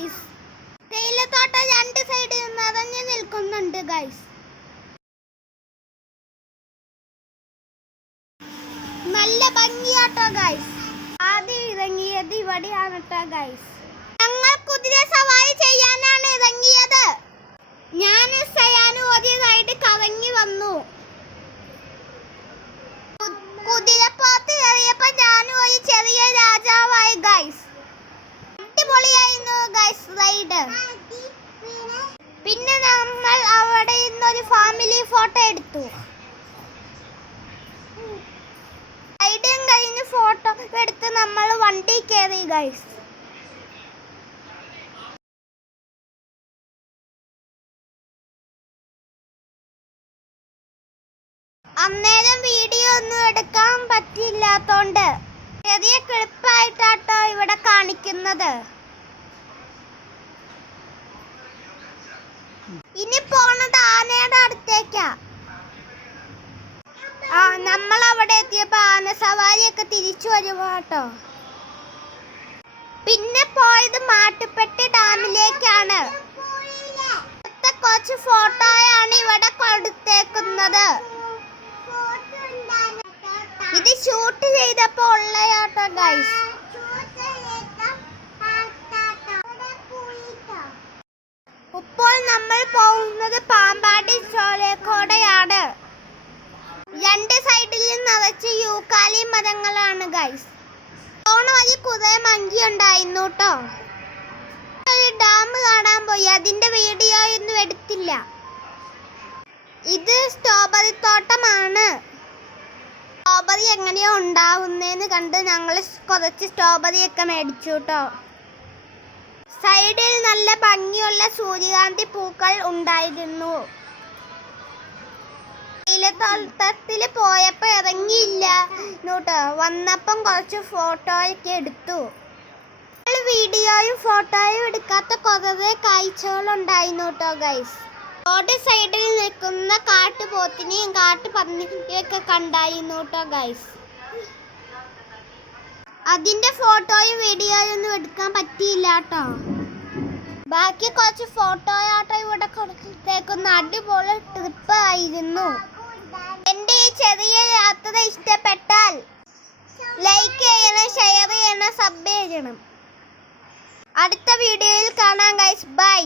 Guys. തേയിലത്തോട്ടം രണ്ട് സൈഡിൽ നിറഞ്ഞു നിൽക്കുന്നുണ്ട് ഗൈസ്. നല്ല ഭംഗിയാട്ടോ ഗൈസ്. ആദ്യം ഇറങ്ങിയത് ഇവിടെയാണ് കേട്ടോ ഗൈസ്. ഞങ്ങൾ കുതിര സവാരി ചെയ്യാനാണ് ഇറങ്ങിയത്. ഞാൻ സയാനു ഒരു റൈഡ് കറങ്ങി വന്നു. കുതിരപ്പുറത്ത് കയറിയപ്പോ ഞാനും ഒരു ചെറിയ രാജാവായി ഗൈസ്. അടിപൊളിയായിരുന്നു ഗൈസ് റൈഡ്. പിന്നെ നമ്മൾ അവിടെ നിന്നൊരു ഫാമിലി ഫോട്ടോ എടുത്തു. റൈഡും കഴിഞ്ഞ് ഫോട്ടോ എടുത്ത് നമ്മൾ വണ്ടി കയറി ഗൈസ്. അന്നേരം വീഡിയോ ഒന്നും എടുക്കാൻ പറ്റില്ലാത്തോണ്ട് ചെറിയ ക്ലിപ്പായിട്ടാട്ടോ ഇവിടെ കാണിക്കുന്നത്. ഇനി പോണത് ആനയുടെ അടുത്തേക്കാ. നമ്മൾ അവിടെ എത്തിയപ്പോ ആന സവാരിയൊക്കെ തിരിച്ചു വരുവാട്ടോ. പിന്നെ പോയത് മാട്ടുപ്പെട്ടി ഡാമിലേക്കാണ്. കുറച്ച് ഫോട്ടോയാണ് ഇവിടെ കൊടുത്തേക്കുന്നത്. ഇത് ഷൂട്ട് ചെയ്തപ്പോ ഉള്ളയാട്ടോ ഗൈസ്. ഇപ്പോൾ നമ്മൾ പോകുന്നത് പാമ്പാടി ചോലക്കോടെയാണ്. രണ്ട് സൈഡിലും നിറച്ച് യൂക്കാലി മരങ്ങളാണ് ഗൈസ്. പോണ വഴി കുറെ മങ്കി ഉണ്ടായിരുന്നു കേട്ടോ. ഡാം കാണാൻ പോയി, അതിന്റെ വീഡിയോ ഒന്നും എടുത്തില്ല. ഇത് സ്ട്രോബെറി തോട്ടമാണ്. സ്ട്രോബെറി എങ്ങനെയോ ഉണ്ടാവുന്നതെന്ന് കണ്ട് ഞങ്ങൾ കുറച്ച് സ്ട്രോബെറി ഒക്കെ മേടിച്ചു കേട്ടോ. സൈഡിൽ നല്ല ഭംഗിയുള്ള സൂര്യകാന്തി പൂക്കൾ ഉണ്ടായിരുന്നു. തേയിലത്തോട്ടത്തിൽ പോയപ്പോ ഇറങ്ങിയില്ല കേട്ടോ. വന്നപ്പം കുറച്ച് ഫോട്ടോ ഒക്കെ എടുത്തു. വീഡിയോയും ഫോട്ടോയും എടുക്കാത്ത കുറേ കാഴ്ചകളുണ്ടായിരുന്നു കേട്ടോ ഗൈസ്. റോഡ് സൈഡിൽ നിൽക്കുന്ന കാട്ടുപോത്തിനെയും കാട്ടുപന്നിനെയൊക്കെ കണ്ടായിരുന്നു കേട്ടോ ഗൈസ്. അതിന്റെ ഫോട്ടോയും വീഡിയോയും ഒന്നും എടുക്കാൻ പറ്റിയില്ല കേട്ടോ. ബാക്കി കുറച്ച് ഫോട്ടോയാട്ടോ ഇവിടെ കൊടുത്തേക്കുന്ന. അടിപൊളി ട്രിപ്പ് ആയിരുന്നു. എൻ്റെ ഈ ചെറിയ യാത്ര ഇഷ്ടപ്പെട്ടാൽ ലൈക്ക് ചെയ്യണം, ഷെയർ ചെയ്യണം, സബ് ചെയ്യണം. അടുത്ത വീഡിയോയിൽ കാണാം ഗൈസ്. ബൈ.